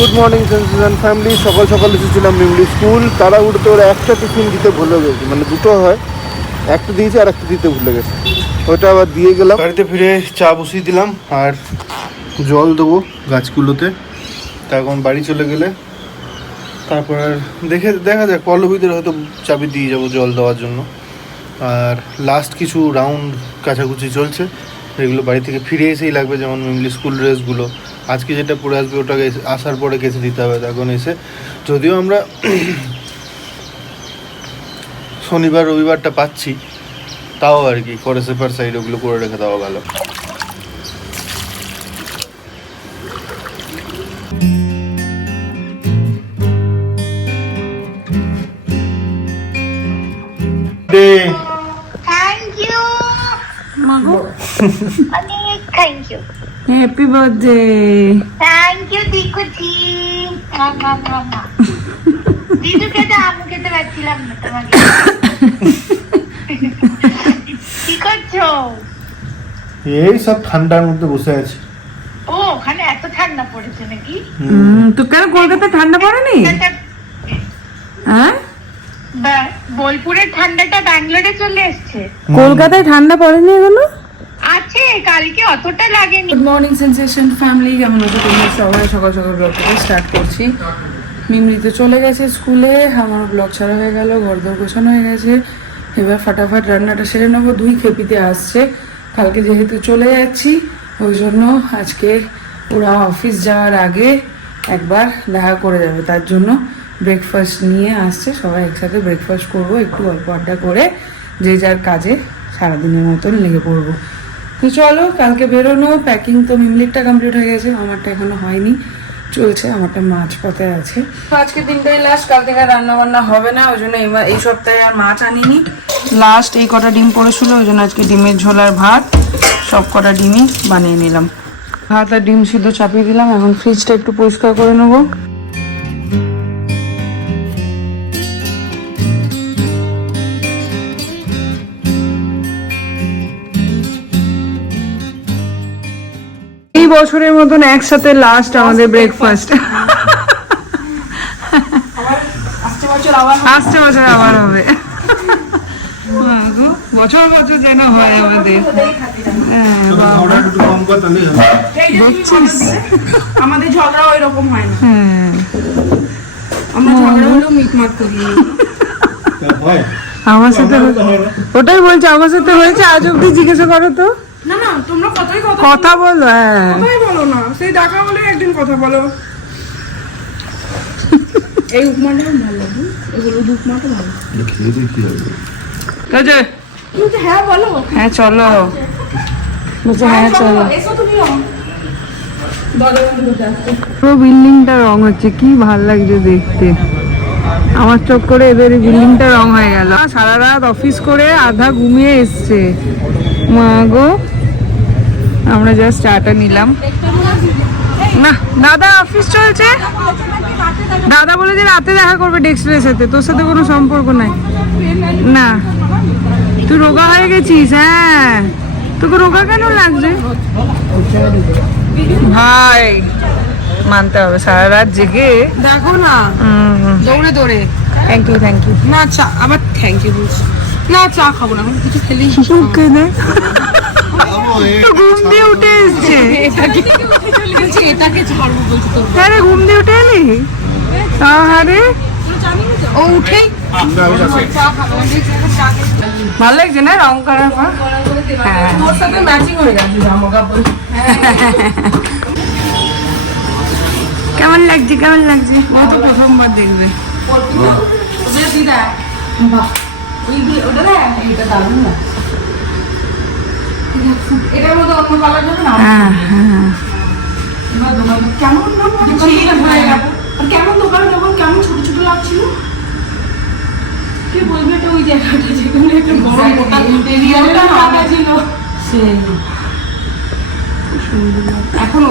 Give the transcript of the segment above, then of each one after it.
Good morning sensation family. সকাল সকাল এসেছিলাম মিমলি স্কুল। তারা উঠতে ওরা একটা টিফিন দিতে ভুলে গেছে, মানে দুটো হয়, একটা দিয়েছে আর একটা দিতে ভুলে গেছে। ওটা আবার দিয়ে গেলাম। বাড়িতে ফিরে চা বসিয়ে দিলাম আর জল দেবো গাছগুলোতে। তা এখন বাড়ি চলে গেলে তারপর আর দেখা যাক, পল্লবীদের হয়তো চাবি দিয়ে যাবো জল দেওয়ার জন্য। আর লাস্ট কিছু রাউন্ড কাছাকুচি চলছে, এগুলো বাড়ি থেকে ফিরে এসেই লাগবে। যেমন মিমলি স্কুল ড্রেসগুলো আজকে যেটা পরে আসবে ওটাকে আসার পরে কেচে দিতে হবে। এখন এসে যদিও আমরা শনিবার রবিবারটা পাচ্ছি, তাও আর কি পরে সেপার সাইড ওগুলো করে রেখে দেওয়া ভালো। Happy birthday. থ্যাংক ইউ দিকুজি। দিদু খেতে আমি খেতে পারছিলাম না তোমাকে। কি করছো? এই সব ঠান্ডার মধ্যে বসে আছি। ও ওখানে এত ঠান্ডা পড়েছে নাকি? তো কেন কলকাতায় ঠান্ডা পড়েনি? হ্যাঁ, বোলপুরের ঠান্ডাটা ব্যাঙ্গালোরে চলে এসছে। কলকাতায় ঠান্ডা পড়েনি এখনো? আছে, কালকে অতটা লাগেনি। গুড মর্নিং সেন্সেশন ফ্যামিলি, কেমন আছো তোমরা সবাই? সকাল সকাল ব্লগটা স্টার্ট করছি। মিমরি তো চলে গেছে স্কুলে, আমার ব্লগ ছাড়া হয়ে গেল, ঘরদোর গোছানো হয়ে গেছে। এবার ফাটাফাট রান্নাটা সেরে নেবো। 2 খেপিতে আসছে, কালকে যেহেতু চলে যাচ্ছি ওই জন্য আজকে ওরা অফিস যাওয়ার আগে একবার দেখা করে যাবে, তার জন্য ব্রেকফাস্ট নিয়ে আসছে। সবাই একসাথে ব্রেকফাস্ট করবো, একটু অল্প আড্ডা করে যে যার কাজে সারাদিনের মতন লেগে পড়বো। তো চলো, কালকে বেরোনো। প্যাকিং তো মিমলিরটা কমপ্লিট হয়ে গেছে, আমারটা এখনো হয়নি, চলছে। আমারটা মাছ পথে আছে। আজকে দিনটাই লাস্ট, কাল থেকে রান্না বান্না হবে না, ওই জন্য এই সপ্তাহে আর মাছ আনিনি। লাস্ট এই কটা ডিম পড়েছিল, ওই জন্য আজকে ডিমের ঝোল আর ভাত সব কটা ডিমই বানিয়ে নিলাম। ভাত আর ডিম সিদ্ধ চাপিয়ে দিলাম। এখন ফ্রিজটা একটু পরিষ্কার করে নেবো। এই বছরের মতন একসাথে লাস্ট আমাদের ব্রেকফাস্ট। আসছে বছর আবার হবে। বছর বছর যেন হয় আমাদের। আমাদের ঝগড়া ওই রকম হয় না। আমরা ঝগড়া হলেও মিটমাট করি। আমার সাথে ওটাই বলছে, আমার সাথে হয়েছে আজ অব্দি জিজ্ঞাসা করো তো। না না, তোমরা কথা বলো। হ্যাঁ, কথাই বলো না, সেই দেখা হলে একদিন কথা বলো। এই উপমাটা ভালো লাগে, এগুলো উপমাটা ভালো। হ্যাঁ বলো। হ্যাঁ চলো, বলছে হ্যাঁ চলো। এসো তুমিও। পুরো বিল্ডিংটা রং হচ্ছে, কি ভাল লাগছে দেখতে। আমার চোখ করে এদের বিল্ডিংটা রং হয়ে গেল। সারা রাত অফিস করে আধা ঘুমিয়ে এসছে। মা গো, আমরা জাস্ট চাটা নিলাম। না, দাদা অফিস চলছে। দাদা বলে যে রাতে দেখা করবে ডেক্সটারের সাথে, তোর সাথে কোনো সম্পর্ক নাই। না, তুই রোগা হয়ে গেছিস। হ্যাঁ, তোকে রোগা কেন লাগছে ভাই? মানতে হবে, সারা রাত জেগে দেখো না, দৌড়ে দৌড়ে। Thank you, thank you. না চা, আবার থ্যাংক ইউ বলছি। না চা খাবো না, কিছু খেলেই ওকে দে। ঘুম দিয়ে উঠে এসছে। এটাকে ছাড়বো বলছি তো। আরে ঘুম দিয়ে উঠে এলি? আরে ও উঠেই ভালো লাগছে না রং করার পর? হ্যাঁ, ওর সাথে ম্যাচিং হয়ে যাচ্ছে জামা কাপড়। কেমন লাগছে, কেমন লাগছে? ও তো প্রথমবার দেখবে। এটার মধ্যে অন্য কালার যাবে না? হ্যাঁ হ্যাঁ, কেমন কেমন দোকানে যখন কেমন ছোট ছোট লাগছিল। কে বলবে এটা ওই জায়গাটা যেখানে একটা বড় মোটা মোটা ছিল সেই এখনো।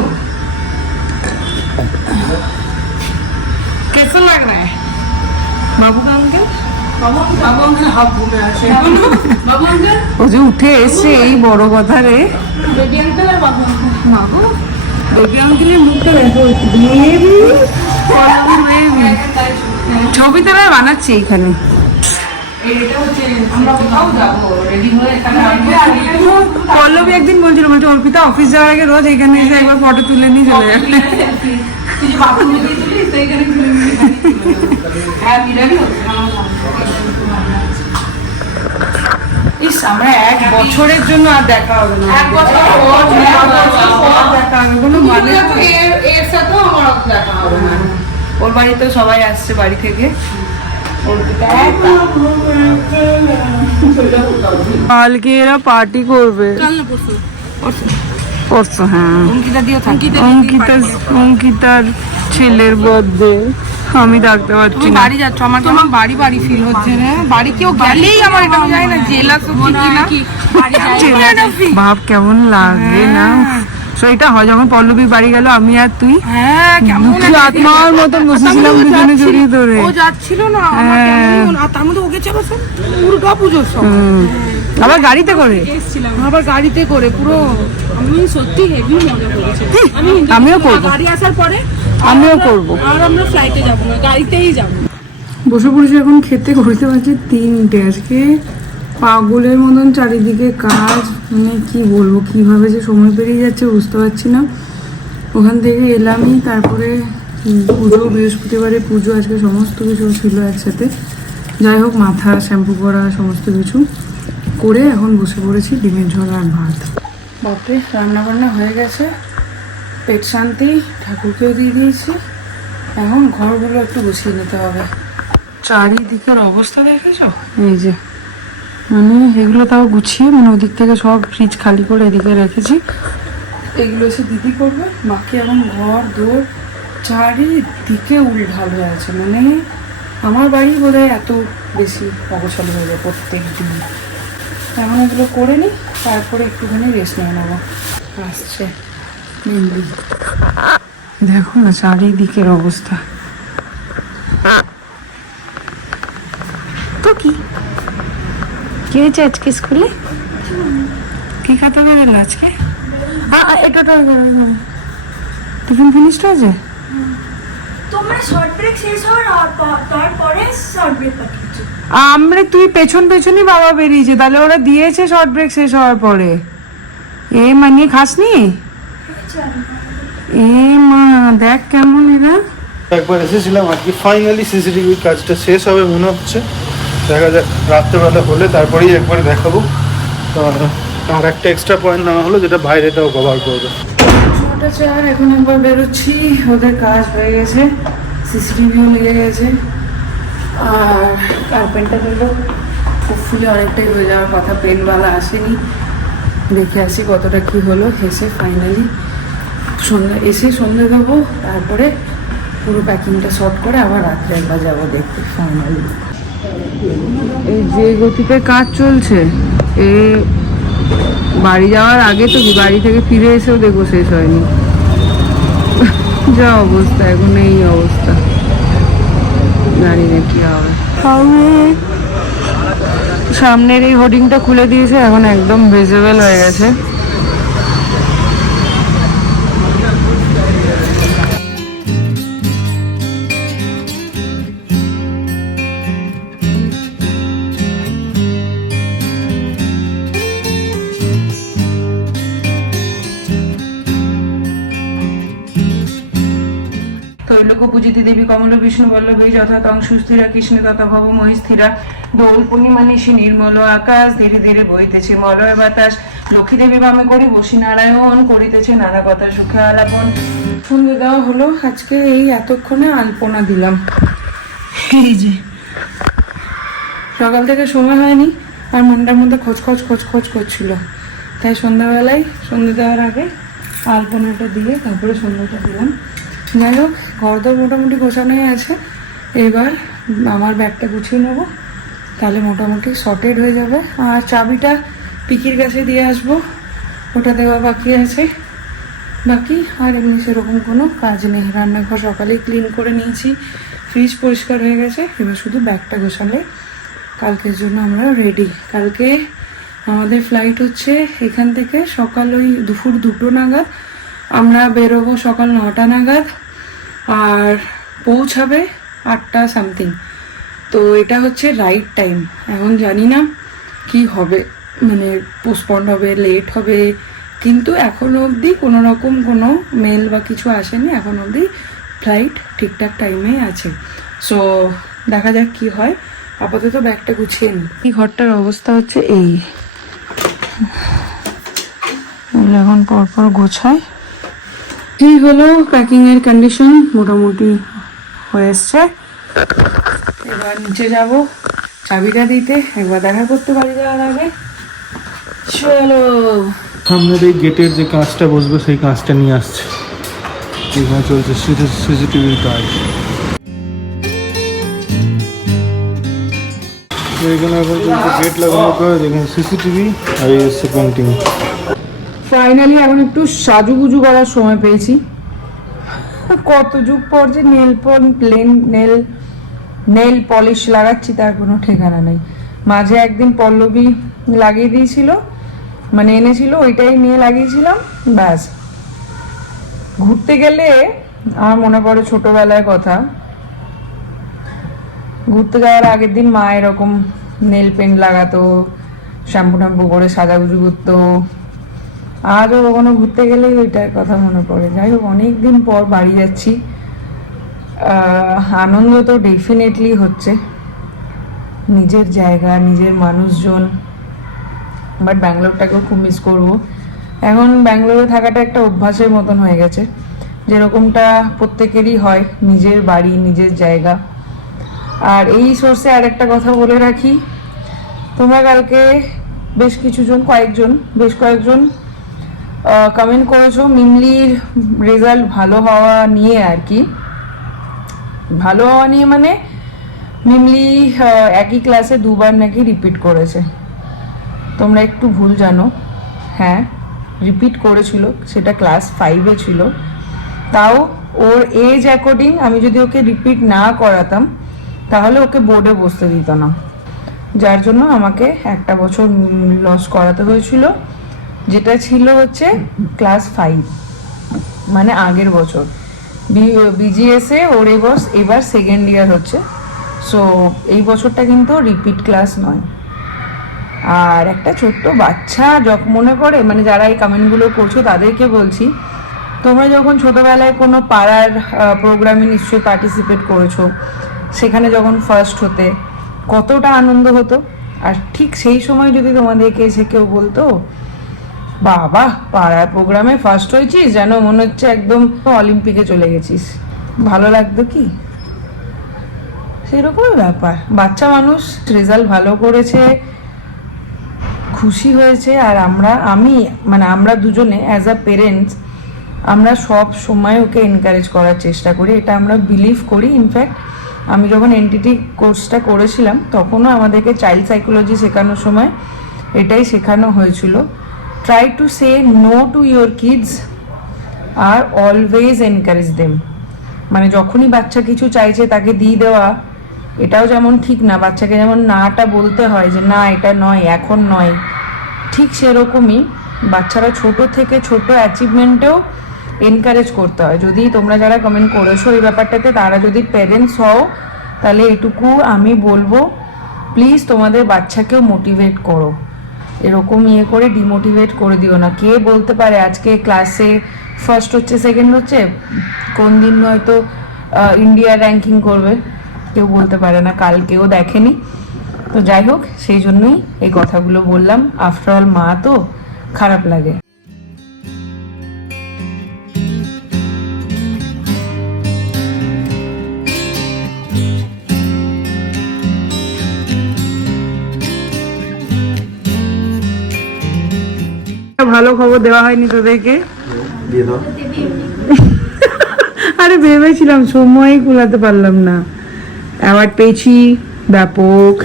कैसा लग रहा है बाबू का अंकल? বাবু আঙ্কেল হাফ ঘুমে আছে। বাবু আঙ্কেল ও যে উঠে এসছে, এই বড় কথা রে। বেবি আঙ্কেল আর বাবু আঙ্কেল। বেবি আঙ্কেলের মুখটা দেখো, বেবি ছবি তোলা বানাচ্ছে এইখানে। পল্লবী একদিন বলছিল বলছে অর্পিতা অফিস যাওয়ার আগে রোজ এখানে এসে একবার ফটো তুলে নিয়ে চলে যাবে। ইস আমরা 1 বছরের জন্য আর দেখা হবে না, 1 বছর পর দেখা হবে, কোনো মানে এর সাথেও আমার দেখা হবে না। ওর বাড়িতে সবাই আসছে বাড়ি থেকে, কালকে এরা পার্টি করবে, পরশু। হ্যাঁ অঙ্কিতার ছেলের বার্থডে। আমি ডাকতে পারছি না। বাড়ি যাচ্ছ? আমার কেমন বাড়ি বাড়ি ফিল হচ্ছে না। বাড়ি কেউ গেলেই আমার এটা যায় না, জেলাস ভাব কেমন লাগে না। সেটা হয় যখন পল্লবী বাড়ি গেল, আমি আর তুই আত্মার মতন বসেছিলাম দুজনে জড়িয়ে ধরে। ও যাচ্ছিল না, তার মধ্যে ওকে চলো দুর্গা পুজোর সময় আবার গাড়িতে করে এসেছিলাম, আবার গাড়িতে করে পুরো। আমি সত্যি হেভি মজা করেছি। আমিও করবো, গাড়ি আসার পরে আমিও করবো। আর আমরা ফ্লাইটে যাবো না, গাড়িতেই যাবো। বসে পড়েছি এখন খেতে, করতে পারছি 3টে। আজকে পাগলের মতন চারিদিকে কাজ, মানে কি বলবো, কিভাবে যে সময় পেরিয়ে যাচ্ছে বুঝতে পারছি না। ওখান থেকে এলামই, তারপরে পুজো, বৃহস্পতিবারে পুজো, আজকে সমস্ত কিছু ছিল একসাথে। যাই হোক, মাথা শ্যাম্পু করা সমস্ত কিছু করে এখন বসে পড়েছি ডিমের ঝোল আর ভাত। বাপরে, রান্না বান্না হয়ে গেছে, পেট শান্তি, ঠাকুরকেও দিয়ে দিয়েছি। এখন ঘরগুলো একটু গুছিয়ে নিতে হবে। চারিদিকের অবস্থা দেখেছো? এই যে, মানে এগুলো তাও গুছিয়ে, মানে ওদিক থেকে সব ফ্রিজ খালি করে এদিকে রেখেছি। এগুলো এসে দিদি করবে। বাকি এখন ঘর দৌড় চারিদিকে উলঢাল হয়ে আছে। মানে আমার বাড়ি বোধহয় এত বেশি অগোছাল হয়ে যায় প্রত্যেক দিন। এখন এগুলো করে নিই, তারপরে একটুখানি রেস্ট নিয়ে নেবো। আসছে মেনলি, দেখো না চারিদিকের অবস্থা। তো কি হয়েছে আজকে স্কুলে? কি খাতে হবে আজকে? এটা টিফিন ফিনিশড হয়েছে? তোমরা শর্ট ব্রেক শেষ হওয়ার তারপরে শর্ট ব্রেক পাঠিয়েছো। আমরা তুই পেছনই বাবা বেরিয়েছে, তাহলে ওরা দিয়েছে শর্ট ব্রেক শেষ হওয়ার পরে। এ মানিয়ে খাসনি? এ মা দেখ কেমন এরা। একবার এসেছিলাম আজকে, ফাইনালি সিসিটিভি কাজটা শেষ হবে মনে হচ্ছে। দেখা যাক রাত্রেবেলা হলে তারপরেই একবার দেখাবো। আর একটা এক্সট্রা পয়েন্ট নেওয়া হলো, যেটা বাইরেটাও কভার করবে। 6টা 4, এখন একবার বেরোচ্ছি। ওদের কাজ হয়ে গেছে, সিসিটিভিও লেগে গেছে, আর কার্পেন্টারেরও হোপফুলি অনেকটাই হয়ে যাওয়ার কথা। পেনওয়ালা আসেনি, দেখে আসি কতটা কি হলো। এসে ফাইনালি সন্ধ্যে দেবো, তারপরে পুরো প্যাকিংটা শর্ট করে আবার রাত্রে একবার যাবো দেখতে ফাইনালি। এই যে গতিতে কাজ চলছে, এ বাড়ি যাওয়ার আগে তো কি, বাড়ি থেকে ফিরে এসেও দেখবো শেষ হয়নি। যা অবস্থা এখন, এই অবস্থা, জানি না কি হবে। সামনের এই হোর্ডিংটা খুলে দিয়েছে, এখন একদম ভিজিবল হয়ে গেছে। পূজিতি দেবী কমল বিষ্ণু বল্লভী যথা তং সুস্থিরা কৃষ্ণ তথা ভব মহিস্থিরা। দোল পূর্ণিমা নিশি নির্মল আকাশ, ধীরে ধীরে বইতেছে মলয় বাতাস। লক্ষ্মী দেবী বামে করি বসি নারায়ণ, করিতেছে নানা কথা সুখে আলাপন। সন্ধ্যে দেওয়া হলো। আজকে এই এতক্ষণে আলপনা দিলাম। এই যে সকাল থেকে সময় হয়নি, আর মনটার মধ্যে খোঁজ করছিল, তাই সন্ধ্যাবেলায় সন্ধ্যে দেওয়ার আগে আলপনাটা দিয়ে তারপরে সন্ধ্যাটা দিলাম। যাই হোক, ঘরদোর মোটামুটি গোছানোই আছে। এবার আমার ব্যাগটা গুছিয়ে নেবো, তাহলে মোটামুটি সর্টেড হয়ে যাবে। আর চাবিটা পিকির কাছে দিয়ে আসবো, ওটা দেওয়া বাকি আছে। বাকি আর এমনি সেরকম কোনো কাজ নেই। রান্নাঘর সকালেই ক্লিন করে নিয়েছি, ফ্রিজ পরিষ্কার হয়ে গেছে। এবার শুধু ব্যাগটা গোছালে কালকের জন্য আমরা রেডি। কালকে আমাদের ফ্লাইট হচ্ছে এখান থেকে সকাল ওই দুপুর 2টো নাগাদ। আমরা বেরোবো সকাল 9টা নাগাদ। আর পৌঁছাবে 8টা সামথিং। তো এটা হচ্ছে রাইট টাইম। এখন জানি না কি হবে, মানে পোস্টপন্ড হবে, লেট হবে, কিন্তু এখনো অবধি কোনো রকম কোনো মেল বা কিছু আসেনি। এখন অবধি ফ্লাইট ঠিকঠাক টাইমে আছে। সো দেখা যাক কি হয়। আপাতত ব্যাগটা গুছিয়ে নিই। এই ঘরটার অবস্থা হচ্ছে এই, এখন পরপর গোছায়। এই হলো প্যাকিং এর কন্ডিশন, মোটামুটি হয়ে এসছে। এবার নিচে যাব চাবিটা দিতে, একবার দেখা করতে বাড়ি যাওয়ার আগে। চলো। সামনের এই গেটের যে কাঁচটা বসবে সেই কাঁচটা নিয়ে আসছে, এখানে চলছে সিসিটিভির কাজ। এখানে এখন চলছে গেট লাগানোর কাজ, এখানে সিসিটিভি আর এই হচ্ছে পেন্টিং। ফাইনালি এখন একটু সাজুগুজু করার সময় পেয়েছি। কত যুগ পর যে নেল পলিশ লাগাচ্ছি তার কোনো ঠিকানা নেই। মাঝে একদিন পল্লবী লাগিয়ে দিয়েছিল, মানে এনেছিল, ওইটাই নিয়ে লাগিয়েছিলাম, ব্যাস। ঘুরতে গেলে আমার মনে পড়ে ছোটবেলার কথা। ঘুরতে যাওয়ার আগের দিন মা এরকম নেল পেন্ট লাগাতো, শ্যাম্পু ট্যাম্পু করে সাজাগুজু করতো। আজও কখনো ঘুরতে গেলেই ওইটার কথা মনে পড়ে। যাই হোক, অনেকদিন পর বাড়ি যাচ্ছি, আনন্দ তো ডেফিনেটলি হচ্ছে, নিজের জায়গা, নিজের মানুষজন। বাট ব্যাঙ্গালোরটাকেও খুব মিস করবো। এখন ব্যাঙ্গালোরে থাকাটা একটা অভ্যাসের মতন হয়ে গেছে, যেরকমটা প্রত্যেকেরই হয়, নিজের বাড়ি, নিজের জায়গা। আর এই সোর্সে আর একটা কথা বলে রাখি, তোমরা কালকে বেশ কয়েকজন কমেন্ট করেছো মিমলির রেজাল্ট ভালো হওয়া নিয়ে। আর কি ভালো হওয়া নিয়ে মানে মিমলি একই ক্লাসে 2বার নাকি রিপিট করেছে। তোমরা একটু ভুল জানো, হ্যাঁ রিপিট করেছিল, সেটা ক্লাস 5-এ ছিল। তাও ওর এজ অ্যাকর্ডিং আমি যদি ওকে রিপিট না করাতাম তাহলে ওকে বোর্ডে বসতে দিত না, যার জন্য আমাকে একটা বছর লস করাতে হয়েছিল, যেটা ছিল হচ্ছে ক্লাস 5, মানে আগের বছর। বিজিএসে ওর এবার সেকেন্ড ইয়ার হচ্ছে। সো এই বছরটা কিন্তু রিপিট ক্লাস নয়। আর একটা ছোট্ট বাচ্চা যখন মনে পড়ে, মানে যারা এই কমেন্টগুলো করছো তাদেরকে বলছি, তোমরা যখন ছোটবেলায় কোনো পাড়ার প্রোগ্রামে নিশ্চয়ই পার্টিসিপেট করেছো, সেখানে যখন ফার্স্ট হতে কতটা আনন্দ হতো। আর ঠিক সেই সময় যদি তোমাদেরকে এসে কেউ বলতো, বাবা পাড়ার প্রোগ্রামে ফার্স্ট হয়েছিস, যেন মনে হচ্ছে একদম অলিম্পিকে চলে গেছিস, ভালো লাগতো কি? সেরকমই ব্যাপার। বাচ্চা মানুষ রেজাল্ট ভালো করেছে, খুশি হয়েছে। আর আমরা দুজনে অ্যাজ আ পেরেন্টস আমরা সব সময় ওকে এনকারেজ করার চেষ্টা করি, এটা আমরা বিলিভ করি। ইনফ্যাক্ট আমি যখন এনটিটি কোর্সটা করেছিলাম তখনও আমাদেরকে চাইল্ড সাইকোলজি শেখানোর সময় এটাই শেখানো হয়েছিল, try to say no to your kids আর অলওয়েজ এনকারেজ দেম। মানে যখনই বাচ্চা কিছু চাইছে তাকে দিয়ে দেওয়া, এটাও যেমন ঠিক না, বাচ্চাকে যেমন নাটা বলতে হয় যে না এটা নয়, এখন নয়, ঠিক সেরকমই বাচ্চারা ছোট থেকে ছোট অ্যাচিভমেন্টেও এনকারেজ করতে হয়। যদি তোমরা যারা কমেন্ট করেছো এই ব্যাপারটাতে তারা যদি প্যারেন্টস হও, তাহলে এটুকু আমি বলবো, প্লিজ তোমাদের বাচ্চাকেও মোটিভেট করো, এরকম করে ডিমোটিভেট করে দিও না। কে বলতে পারে আজকে ক্লাসে ফার্স্ট হচ্ছে, সেকেন্ড হচ্ছে, কোন দিন হয়তো ইন্ডিয়া র্যাঙ্কিং করবে, কেউ বলতে পারে না, কালকেও দেখেনি। তো যাই হোক, সেই জন্যই এই কথাগুলো বললাম। আফটার অল মা তো, খারাপ লাগে। ভালো খবর দেওয়া হয়নি তোদেরকে, আরে ভেবেছিলাম সময় কুলাতে পারলাম না। অ্যাওয়ার্ড পেয়েছি ব্যাপক,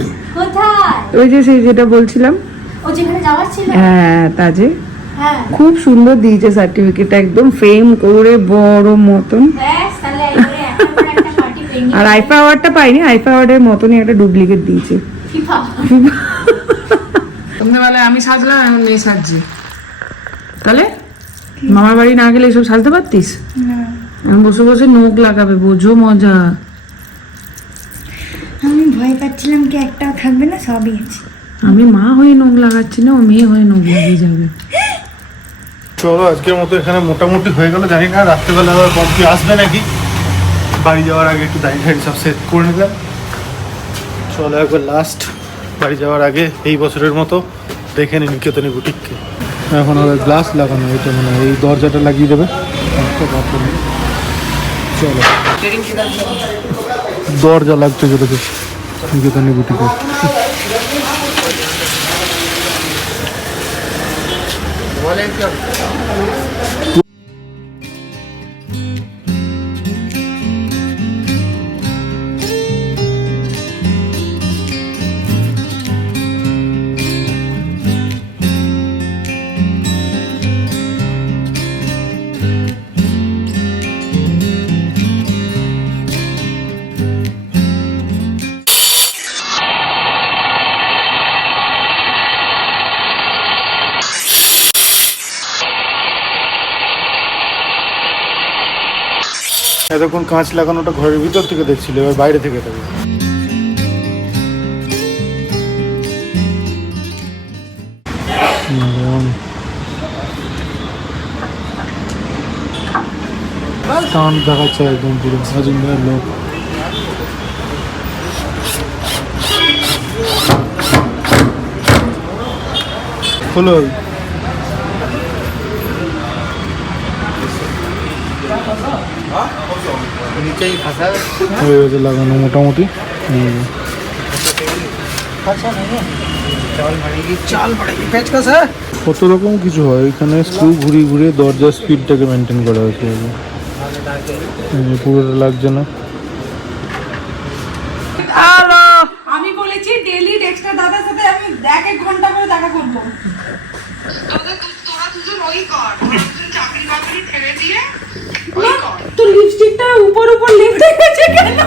ওই যে সেই যেটা বলছিলাম, হ্যাঁ তাজে খুব সুন্দর দিয়েছে সার্টিফিকেট, একদম ফ্রেম করে বড় মতন। আর আইফা অ্যাওয়ার্ডটা পাইনি, আইফা অ্যাওয়ার্ডের মতনই একটা ডুপ্লিকেট দিয়েছে। সন্ধ্যেবেলায় আমি সাজলাম, এখন মেয়ে সাজছে। তাহলে মামার বাড়ি না গেলে এসব সাজতে পারতিস? আমি বসে বসে নখ লাগাবে, বোঝো মজা। আমি ভয় পাচ্ছিলাম কি একটাও থাকবে না, সবই আছে। আমি মা হয়ে নখ লাগাচ্ছি না, ও মেয়ে হয়ে নখ লাগিয়ে যাবে। চলো আজকের মতো এখানে মোটামুটি হয়ে গেল, জানি না রাত্রেবেলা আবার পম্পি আসবে নাকি। বাড়ি যাওয়ার আগে একটু দাড়ি ঠাড়ি সব সেট করে নিলাম। চলো একবার লাস্ট বাড়ি যাওয়ার আগে এই বছরের মতো দেখে নিন নিকেতনী বুটিককে। এখন আবার গ্লাস লাগানো, এটা মানে এই দরজাটা লাগিয়ে দেবে। চলো দরজা লাগছে যেটাকে নিকেতনী বুটিকে। এতক্ষণ কাঁচ লাগানোটা ঘরের ভিতর থেকে দেখছিল, এবার বাইরে থেকে দেবে। টান দেখাচ্ছে একদম পুরো আজমের লোক। হলো হয়ে গেছে লাগানো মোটামুটি। কত রকম কিছু হয় এখানে, স্ক্রু ঘুরিয়ে ঘুরিয়ে দরজার স্পিডটাকে মেনটেন করা হয়েছে। পুরোটা লাগছে না। আমি বলেছি ডেলি এক্সট্রা দাদার সাথে আমি 1 ঘন্টা করে দেখা করবো। তো লিপস্টিকটা উপর লিফট হয়ে গেছে কেন?